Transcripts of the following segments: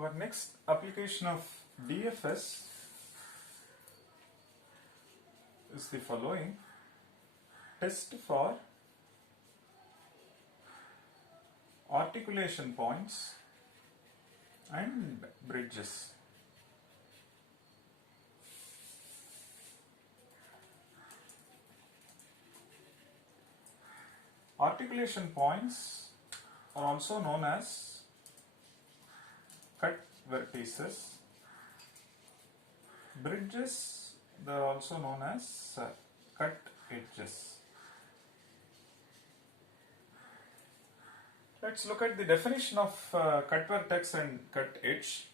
Our next application of DFS is the following: test for articulation points and bridges. Articulation points are also known as cut vertices. Bridges, they are also known as cut edges. Let's look at the definition of cut vertex and cut edge.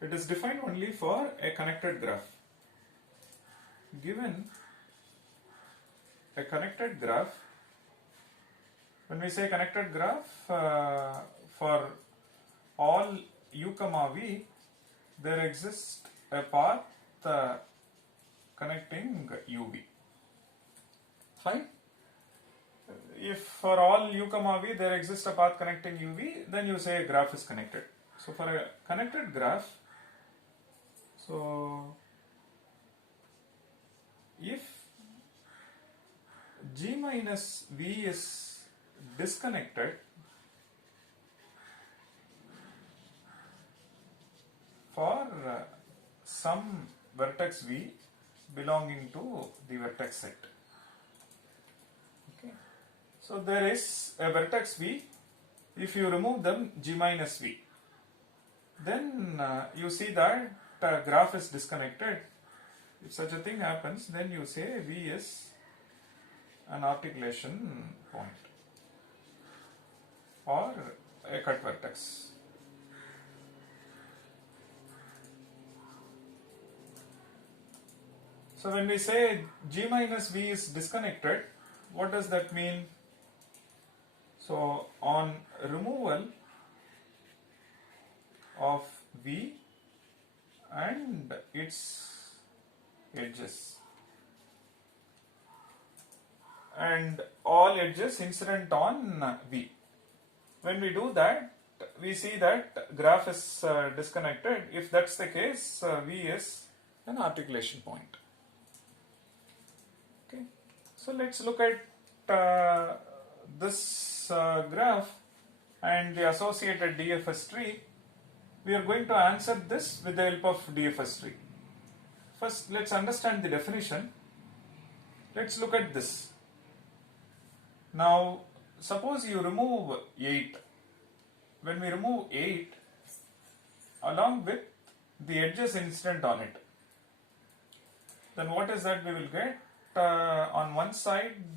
It is defined only for a connected graph. Given a connected graph, when we say connected graph, for all u comma v, there exists a path connecting uv. Fine. If for all u comma v there exists a path connecting uv, then you say a graph is connected. So for a connected graph, so if g minus v is disconnected, for some vertex v belonging to the vertex set. Okay. So there is a vertex v. If you remove them g minus v, then you see that graph is disconnected. If such a thing happens, then you say v is an articulation point or a cut vertex. So when we say g minus v is disconnected, what does that mean? So on removal of v and its edges and all edges incident on v, when we do that, we see that graph is disconnected. If that's the case, v is an articulation point. Okay, so let's look at this graph and the associated DFS tree. We are going to answer this with the help of DFS tree. First, let's understand the definition. Let's look at this. Now, suppose you remove 8. When we remove 8, along with the edges incident on it, then what is that we will get? On one side,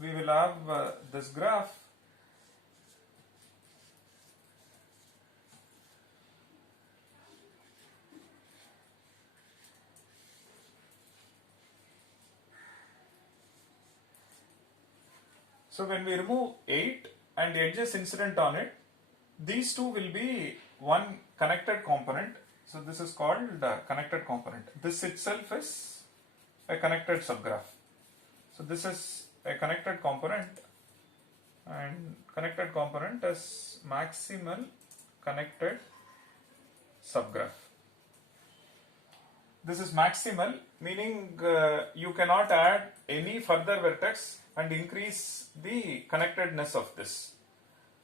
we will have this graph. So when we remove 8 and the edges incident on it, these two will be one connected component. So this is called connected component. This itself is a connected subgraph. So this is a connected component, and connected component is maximal connected subgraph. This is maximal, meaning you cannot add any further vertex and increase the connectedness of this.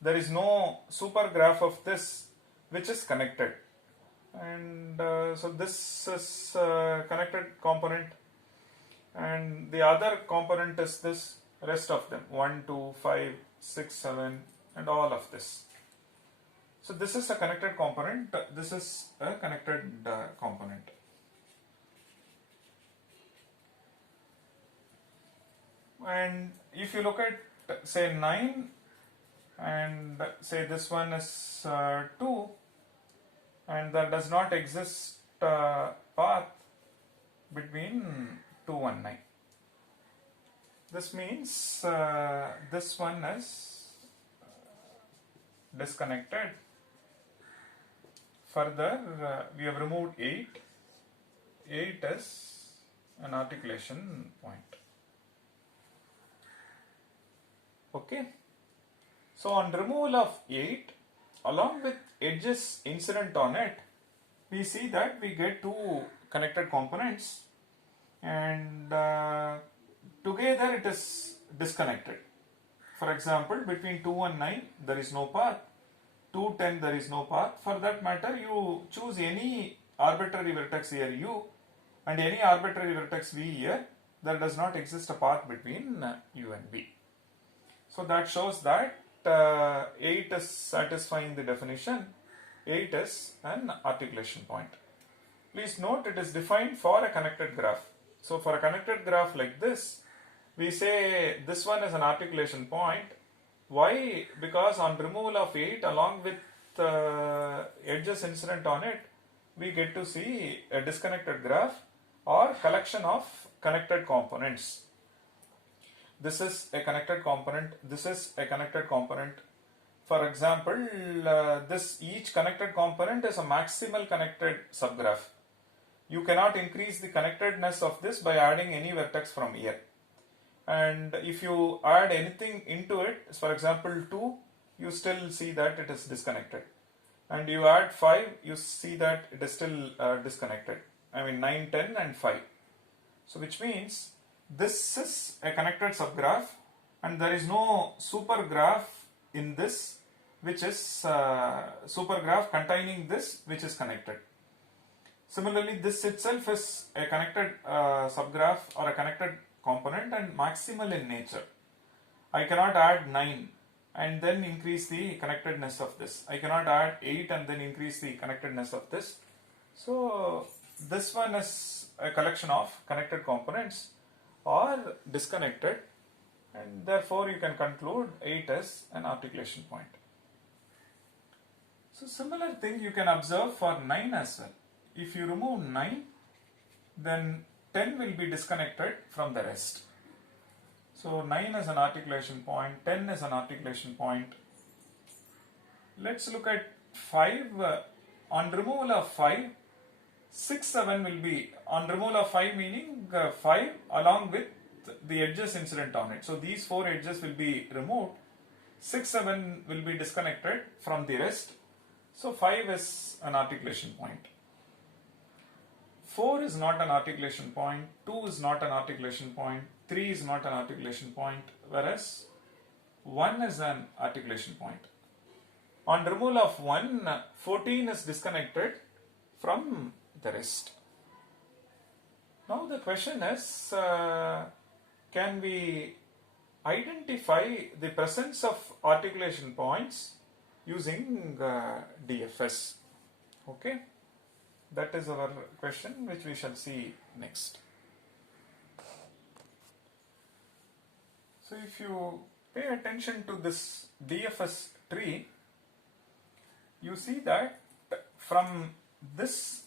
There is no super graph of this which is connected, and so this is connected component, and the other component is this rest of them 1, 2, 5, 6, 7 and all of this. So this is a connected component, this is a connected component. And if you look at say 9 and say this one is 2, and there does not exist path between 2 and 9. This means this one is disconnected. Further, we have removed 8. 8 is an articulation point. Okay. So on removal of 8, along with edges incident on it, we see that we get two connected components, and together it is disconnected. For example, between 2 and 9 there is no path, 2, 10 there is no path. For that matter, you choose any arbitrary vertex here u and any arbitrary vertex v here, there does not exist a path between u and v. So that shows that 8 is satisfying the definition. 8 is an articulation point. Please note it is defined for a connected graph. So for a connected graph like this, we say this one is an articulation point. Why? Because on removal of 8 along with edges incident on it, we get to see a disconnected graph or collection of connected components. This is a connected component, this is a connected component. For example, this each connected component is a maximal connected subgraph. You cannot increase the connectedness of this by adding any vertex from here. And if you add anything into it, for example 2, you still see that it is disconnected. And you add 5, you see that it is still disconnected. I mean 9, 10 and 5. So which means this is a connected subgraph and there is no supergraph in this which is supergraph containing this which is connected. Similarly, this itself is a connected subgraph or a connected component and maximal in nature. I cannot add 9 and then increase the connectedness of this. I cannot add 8 and then increase the connectedness of this. So this one is a collection of connected components or disconnected, and therefore you can conclude 8 as an articulation point. So similar thing you can observe for 9 as well. If you remove 9, then 10 will be disconnected from the rest. So 9 is an articulation point, 10 is an articulation point. Let's look at 5. On removal of 5, 6, 7 will be, on removal of 5 meaning 5 along with the edges incident on it. So these 4 edges will be removed, 6, 7 will be disconnected from the rest. So 5 is an articulation point. 4 is not an articulation point, 2 is not an articulation point, 3 is not an articulation point, whereas 1 is an articulation point. On removal of 1, 14 is disconnected from the rest. Now the question is, can we identify the presence of articulation points using DFS? Okay, that is our question which we shall see next. So if you pay attention to this DFS tree, you see that from this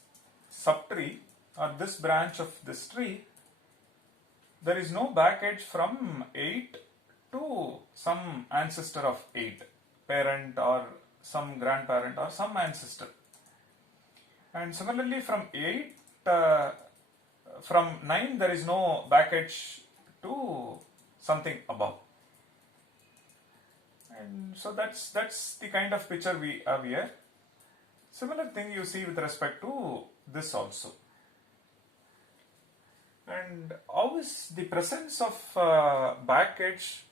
subtree or this branch of this tree, there is no back edge from 8 to some ancestor of 8, parent or some grandparent or some ancestor. And similarly from 8, from 9 there is no back edge to something above. And so that's the kind of picture we have here. Similar thing you see with respect to this also. And how is the presence of back edge,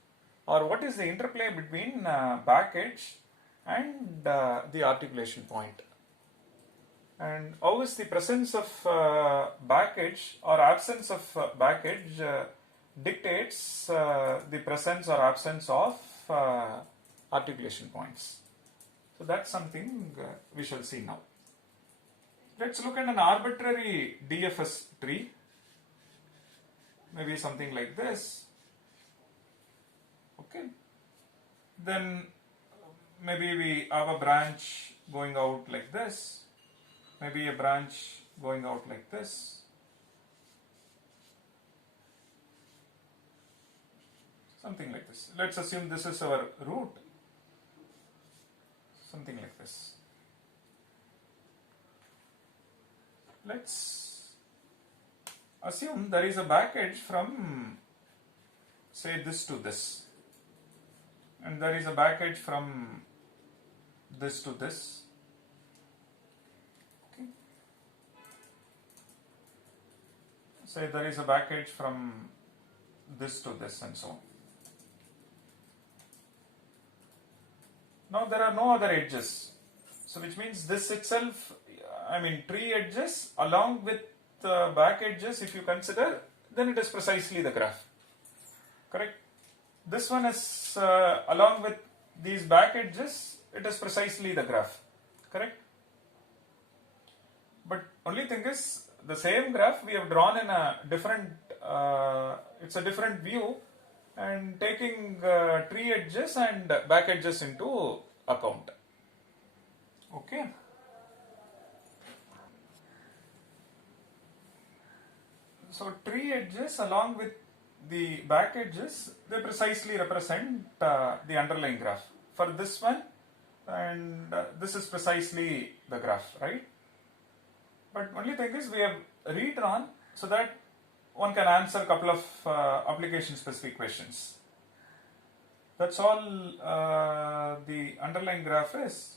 or what is the interplay between back edge and the articulation point? And how is the presence of back edge or absence of back edge dictates the presence or absence of articulation points? So that's something we shall see now. Let's look at an arbitrary DFS tree. Maybe something like this. Okay. Then maybe we have a branch going out like this. Maybe a branch going out like this. Something like this. Let's assume this is our root. Something like this. Let's assume there is a back edge from, say, this to this. And there is a back edge from this to this. Okay. Say there is a back edge from this to this and so on. Now there are no other edges. So which means this itself, I mean tree edges along with the back edges, if you consider, then it is precisely the graph. Correct? This one is along with these back edges, it is precisely the graph. Correct? But only thing is, the same graph we have drawn in a different, it's a different view, and taking tree edges and back edges into account. Okay. So tree edges along with the back edges, they precisely represent the underlying graph. For this one, and this is precisely the graph, right? But only thing is, we have redrawn so that one can answer a couple of application specific questions. That's all the underlying graph is.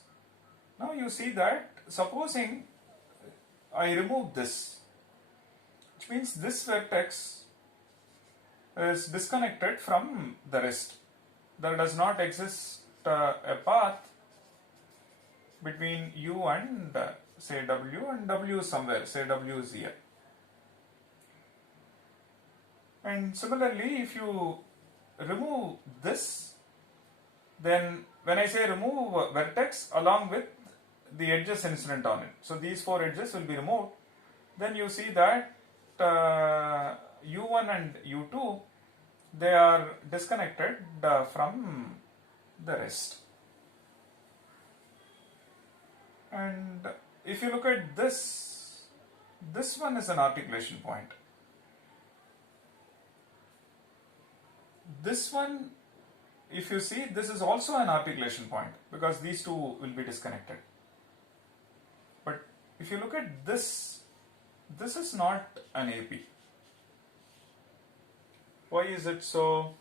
Now you see that, supposing I remove this, which means this vertex is disconnected from the rest. There does not exist a path between u and say w, and w is somewhere, say w is here. And similarly, if you remove this, then when I say remove vertex along with the edges incident on it, so these four edges will be removed, then you see that u1 and u2, they are disconnected from the rest. And if you look at this one is an articulation point. This one, if you see, this is also an articulation point because these two will be disconnected. But if you look at this is not an AP. Why is it so?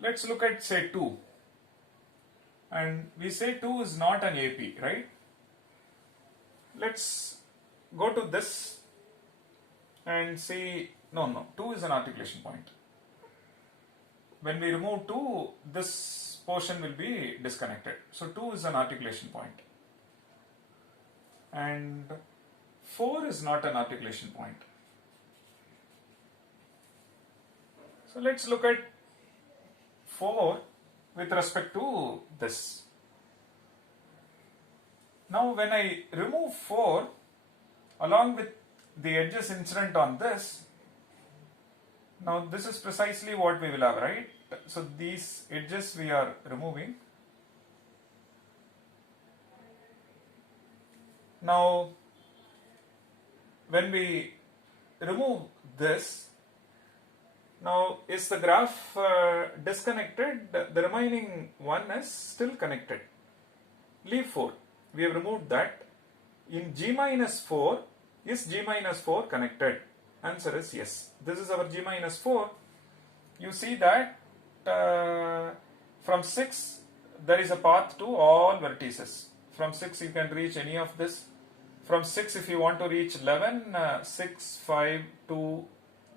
Let's look at say 2. And we say 2 is not an AP, right? Let's go to this and see, no, 2 is an articulation point. When we remove 2, this portion will be disconnected. So 2 is an articulation point. And 4 is not an articulation point. So let's look at 4 with respect to this. Now when I remove 4 along with the edges incident on this, now this is precisely what we will have, right? So these edges we are removing. Now when we remove this, now is the graph disconnected? The remaining one is still connected. Leave 4. We have removed that. In G minus 4, is G minus 4 connected? Answer is yes. This is our G minus 4. You see that from 6 there is a path to all vertices. From 6 you can reach any of this. From 6 if you want to reach 11, 6, 5, 2,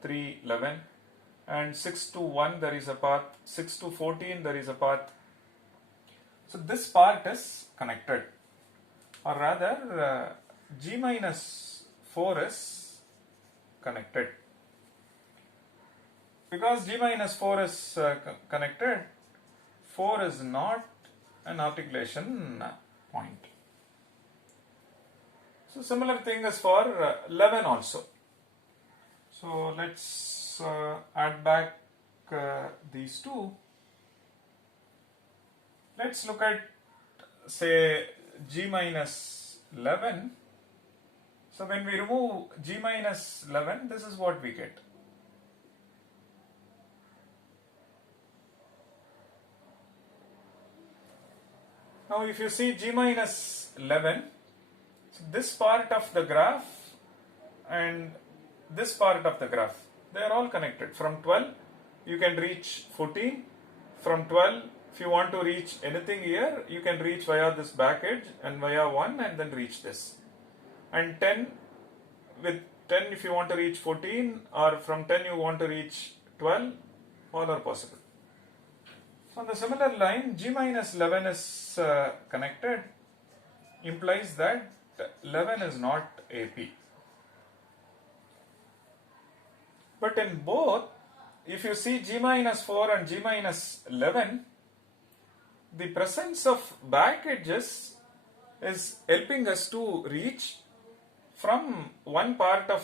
3, 11. And 6 to 1 there is a path. 6 to 14 there is a path. So this part is connected. Or rather G minus 4 is connected. Because G minus 4 is connected, 4 is not an articulation point. So similar thing is for 11 also. So let's add back these two. Let's look at say G minus 11. So when we remove G minus 11, this is what we get. Now if you see G minus 11, so this part of the graph and this part of the graph, they are all connected. From 12 you can reach 14, from 12 If you want to reach anything here, you can reach via this back edge and via 1 and then reach this. And 10, with 10 if you want to reach 14, or from 10 you want to reach 12, all are possible. So on the similar line, G minus 11 is connected, implies that 11 is not AP. But in both, if you see G minus 4 and G minus 11, the presence of back edges is helping us to reach from one part of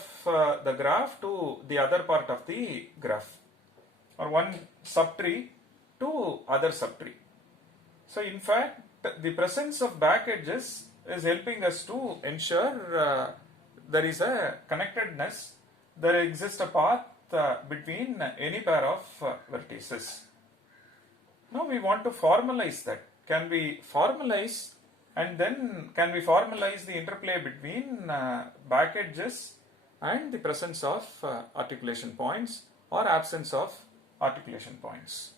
the graph to the other part of the graph, or one subtree to other subtree. So in fact, the presence of back edges is helping us to ensure there is a connectedness, there exists a path between any pair of vertices. Now we want to formalize that. Can we formalize, and then can we formalize the interplay between back edges and the presence of articulation points or absence of articulation points?